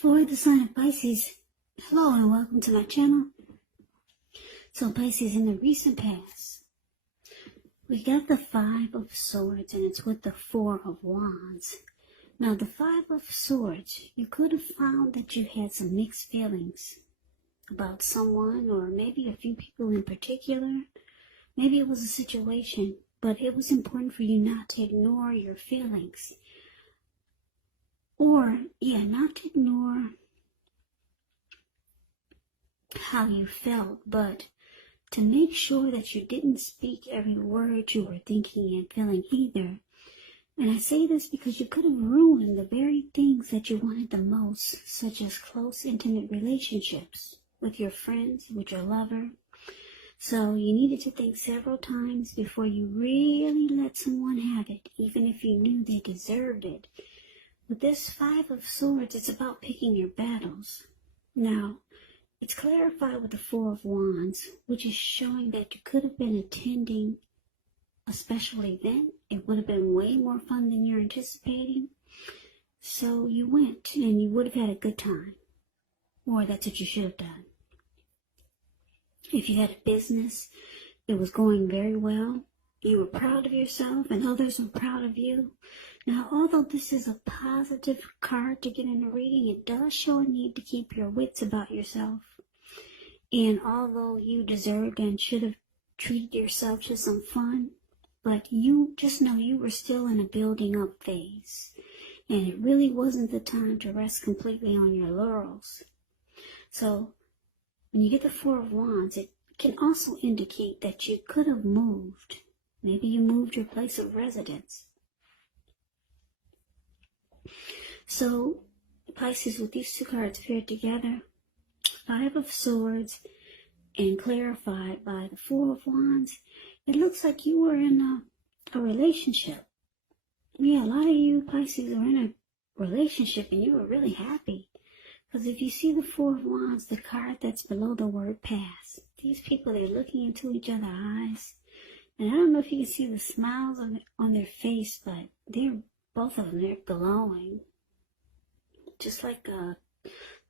For the sign of Pisces, hello and welcome to my channel. So Pisces, in the recent past, we got the Five of Swords and it's with the Four of Wands. Now the Five of Swords, you could have found that you had some mixed feelings about someone or maybe a few people in particular. Maybe it was a situation, but it was important for you not to ignore your feelings. Or, not to ignore how you felt, but to make sure that you didn't speak every word you were thinking and feeling either. And I say this because you could have ruined the very things that you wanted the most, such as close, intimate relationships with your friends, with your lover. So you needed to think several times before you really let someone have it, even if you knew they deserved it. With this Five of Swords, it's about picking your battles. Now, it's clarified with the Four of Wands, which is showing that you could have been attending a special event. It would have been way more fun than you're anticipating. So you went and you would have had a good time. Or that's what you should have done. If you had a business, it was going very well. You were proud of yourself and others were proud of you. Now, although this is a positive card to get in a reading, it does show a need to keep your wits about yourself. And although you deserved and should have treated yourself to some fun, but you just know you were still in a building up phase. And it really wasn't the time to rest completely on your laurels. So, when you get the Four of Wands, it can also indicate that you could have moved. Maybe you moved your place of residence. So, Pisces, with these two cards paired together, Five of Swords and clarified by the Four of Wands, it looks like you were in a relationship. Yeah, a lot of you Pisces are in a relationship and you were really happy. Because if you see the Four of Wands, the card that's below the word pass, these people, they're looking into each other's eyes. And I don't know if you can see the smiles on their face, but both of them, they're glowing. Just like the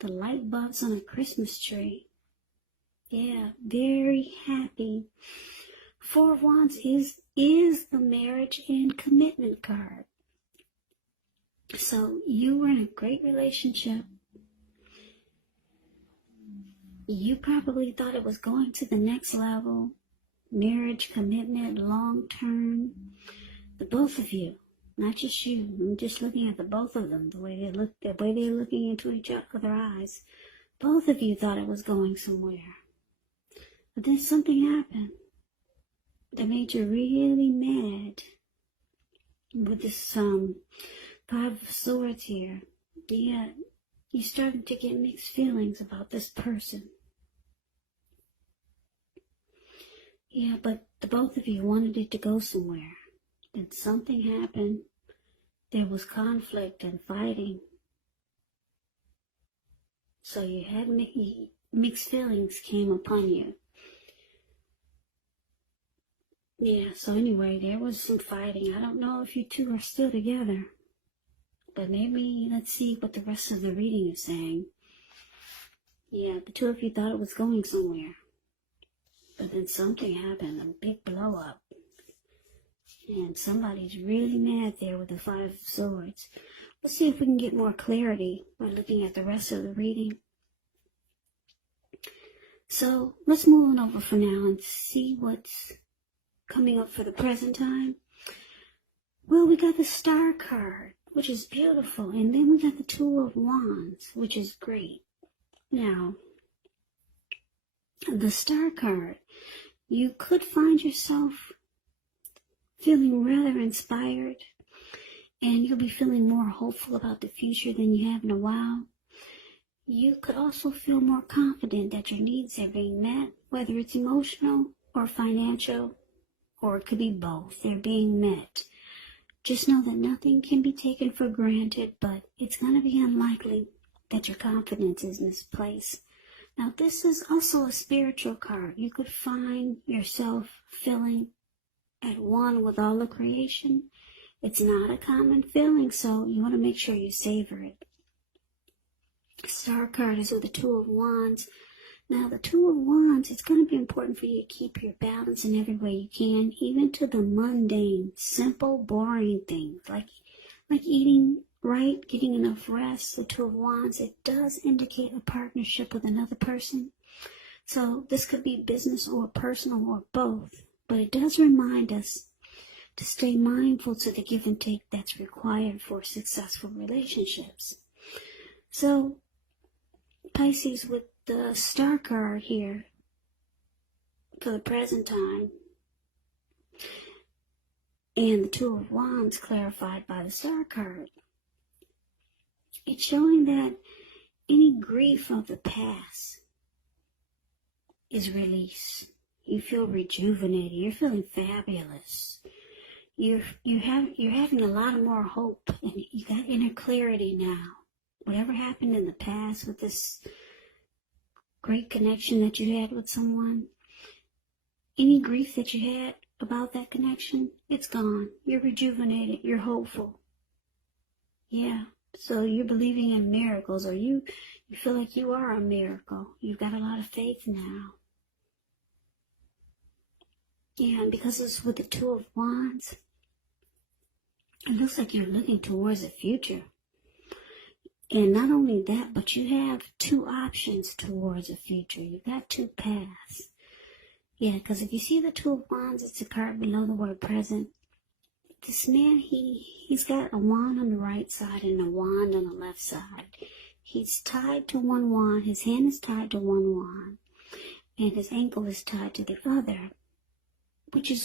light bulbs on a Christmas tree. Yeah, very happy. Four of Wands is the marriage and commitment card. So you were in a great relationship. You probably thought it was going to the next level. Marriage, commitment, long-term. The both of you, not just you. I'm just looking at the both of them, the way they're looking into each other's eyes. Both of you thought it was going somewhere. But then something happened that made you really mad. With this Five of Swords here. Yeah, you started to get mixed feelings about this person. Yeah, but the both of you wanted it to go somewhere. Then something happened. There was conflict and fighting. So you had mixed feelings came upon you. Yeah, so anyway, there was some fighting. I don't know if you two are still together. But maybe let's see what the rest of the reading is saying. Yeah, the two of you thought it was going somewhere. But then something happened, a big blow up. And somebody's really mad there with the Five of Swords. Let's see if we can get more clarity by looking at the rest of the reading. So let's move on over for now and see what's coming up for the present time. Well, we got the Star card, which is beautiful. And then we got the Two of Wands, which is great. Now, the Star card, you could find yourself feeling rather inspired, and you'll be feeling more hopeful about the future than you have in a while. You could also feel more confident that your needs are being met, whether it's emotional or financial, or it could be both. They're being met. Just know that nothing can be taken for granted, but it's going to be unlikely that your confidence is misplaced. Now, this is also a spiritual card. You could find yourself feeling at one with all of creation. It's not a common feeling, so you want to make sure you savor it. Star card is with the Two of Wands. Now, the Two of Wands, it's going to be important for you to keep your balance in every way you can, even to the mundane, simple, boring things, like eating right, getting enough rest. The Two of Wands, it does indicate a partnership with another person. So this could be business or personal or both, but it does remind us to stay mindful to the give and take that's required for successful relationships. So, Pisces, with the Star card here for the present time, and the Two of Wands clarified by the Star card, it's showing that any grief of the past is released. You feel rejuvenated. You're feeling fabulous. You're having a lot more hope, and you got inner clarity now. Whatever happened in the past with this great connection that you had with someone, any grief that you had about that connection, it's gone. You're rejuvenated. You're hopeful. Yeah. So you're believing in miracles, or you feel like you are a miracle. You've got a lot of faith now. Yeah, and because it's with the Two of Wands, it looks like you're looking towards the future. And not only that, but you have two options towards the future. You've got two paths. Yeah, because if you see the Two of Wands, it's a card below the word present. This man, he's got a wand on the right side and a wand on the left side. He's tied to one wand. His hand is tied to one wand. And his ankle is tied to the other, which is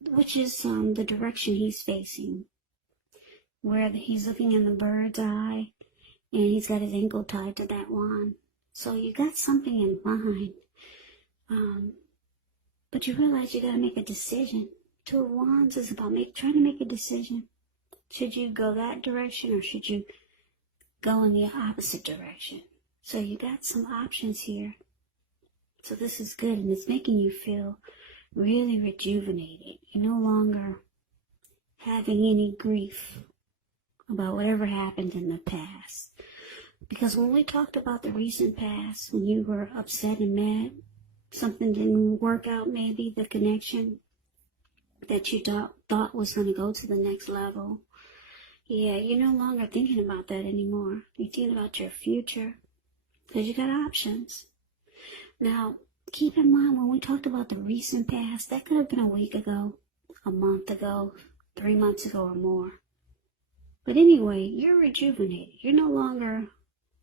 the direction he's facing, where he's looking in the bird's eye, and he's got his ankle tied to that wand. So you got something in mind, but you realize you got to make a decision. Two of Wands is about trying to make a decision. Should you go that direction, or should you go in the opposite direction? So you got some options here. So this is good, and it's making you feel really rejuvenated. You're no longer having any grief about whatever happened in the past. Because when we talked about the recent past, when you were upset and mad, something didn't work out, maybe the connection that you thought was going to go to the next level. Yeah, you're no longer thinking about that anymore. You're thinking about your future, because you got options. Now, keep in mind, when we talked about the recent past, that could have been a week ago, a month ago, 3 months ago, or more. But anyway, you're rejuvenated. You're no longer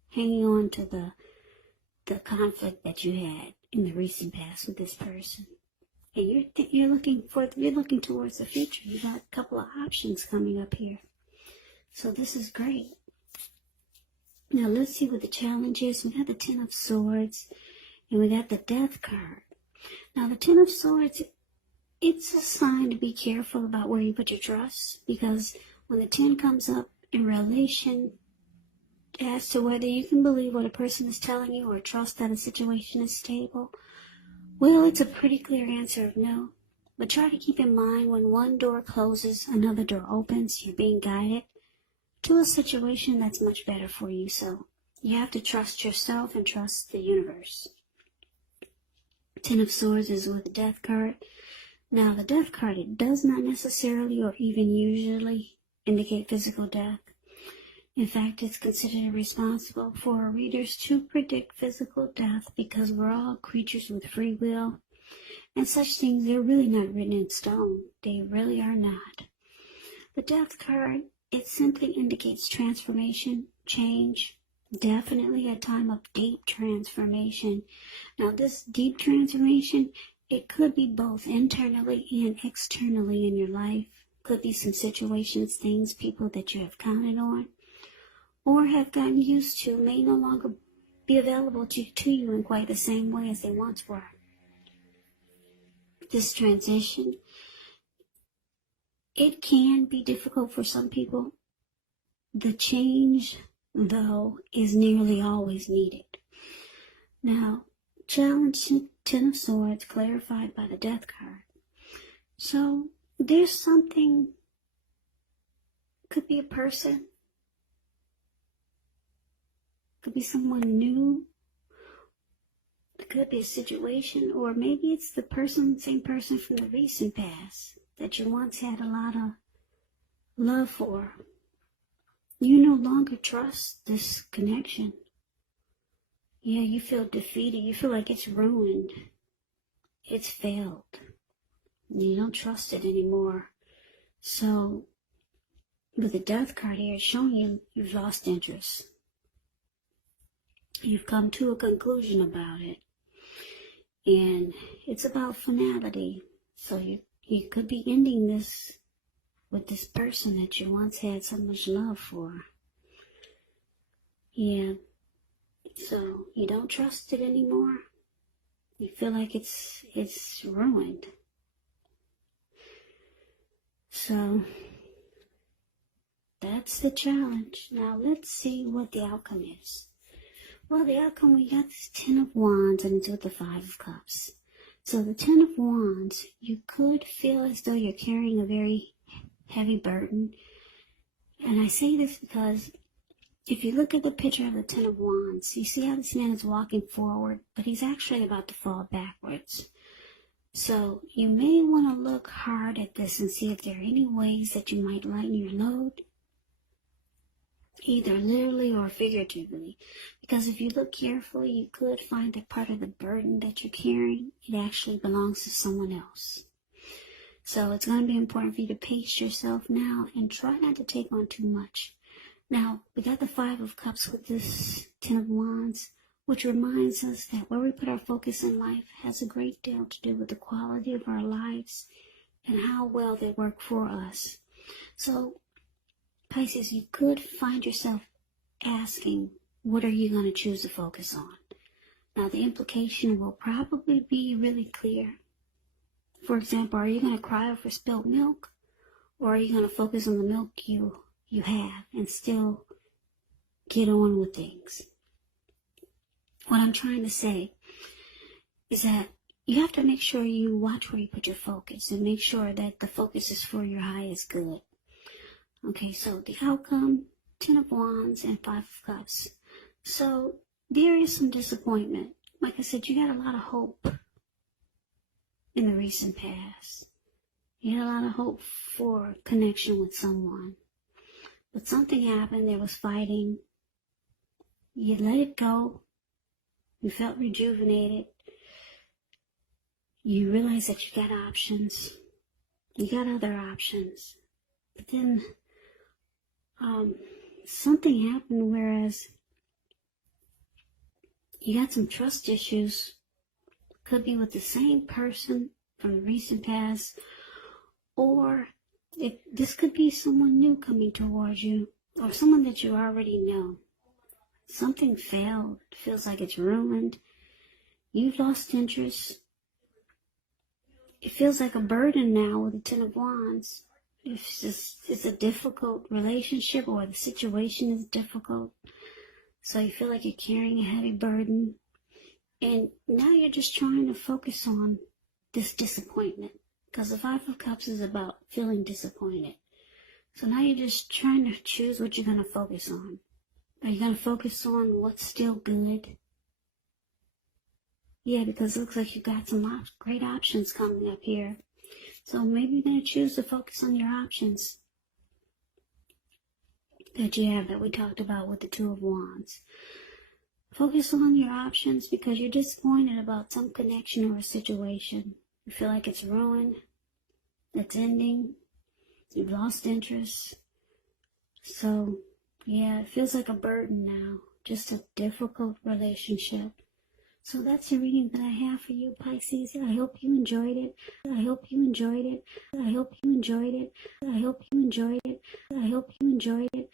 hanging on to the conflict that you had in the recent past with this person. And you're looking towards the future. You got a couple of options coming up here. So this is great. Now let's see what the challenge is. We got the Ten of Swords, and we got the Death card. Now the Ten of Swords, it's a sign to be careful about where you put your trust, because when the 10 comes up in relation as to whether you can believe what a person is telling you or trust that a situation is stable, well, it's a pretty clear answer of no. But try to keep in mind, when one door closes, another door opens. You're being guided to a situation that's much better for you. So you have to trust yourself and trust the universe. Ten of Swords is with the Death card. Now, the Death card, it does not necessarily or even usually indicate physical death. In fact, it's considered irresponsible for our readers to predict physical death, because we're all creatures with free will, and such things, they're really not written in stone. They really are not. The Death card, it simply indicates transformation, change, definitely a time of deep transformation. Now, this deep transformation, it could be both internally and externally in your life. Could be some situations, things, people that you have counted on or have gotten used to may no longer be available to you in quite the same way as they once were. This transition, it can be difficult for some people. The change, though, is nearly always needed. Now, challenge Ten of Swords clarified by the Death card. So, there's something, could be a person, Could be someone new. It could be a situation, or maybe it's the same person from the recent past that you once had a lot of love for. You no longer trust this connection. Yeah, you feel defeated. You feel like it's ruined. It's failed. You don't trust it anymore. So, with the Death card here, it's showing you've lost interest. You've come to a conclusion about it. And it's about finality. So you could be ending this with this person that you once had so much love for. Yeah. So you don't trust it anymore. You feel like it's ruined. So that's the challenge. Now let's see what the outcome is. Well, the outcome, we got this 10 of Wands and it's with the 5 of Cups. So the 10 of Wands, you could feel as though you're carrying a very heavy burden. And I say this because if you look at the picture of the 10 of Wands, you see how this man is walking forward, but he's actually about to fall backwards. So you may want to look hard at this and see if there are any ways that you might lighten your load, either literally or figuratively. Because if you look carefully, you could find that part of the burden that you're carrying, it actually belongs to someone else. So it's going to be important for you to pace yourself now and try not to take on too much. Now, we got the 5 of Cups with this 10 of Wands, which reminds us that where we put our focus in life has a great deal to do with the quality of our lives and how well they work for us. So, Pisces, you could find yourself asking, what are you going to choose to focus on? Now, the implication will probably be really clear. For example, are you going to cry over spilled milk? Or are you going to focus on the milk you have and still get on with things? What I'm trying to say is that you have to make sure you watch where you put your focus and make sure that the focus is for your highest good. Okay, so the outcome, 10 of Wands and 5 of Cups. So there is some disappointment. Like I said, you got a lot of hope in the recent past. You had a lot of hope for connection with someone. But something happened, there was fighting. You let it go. You felt rejuvenated. You realized that you got options. You got other options. But then something happened, whereas you got some trust issues. Could be with the same person from the recent past, or this could be someone new coming towards you, or someone that you already know. Something failed. It feels like it's ruined. You've lost interest. It feels like a burden now with the 10 of Wands. It's a difficult relationship, or the situation is difficult. So you feel like you're carrying a heavy burden. And now you're just trying to focus on this disappointment. Because the 5 of Cups is about feeling disappointed. So now you're just trying to choose what you're going to focus on. Are you going to focus on what's still good? Yeah, because it looks like you've got some great options coming up here. So maybe you're going to choose to focus on your options that you have, that we talked about with the 2 of Wands. Focus on your options because you're disappointed about some connection or a situation. You feel like it's ruined, it's ending, you've lost interest. So, yeah, it feels like a burden now, just a difficult relationship. So that's the reading that I have for you, Pisces. I hope you enjoyed it. I hope you enjoyed it. I hope you enjoyed it. I hope you enjoyed it. I hope you enjoyed it.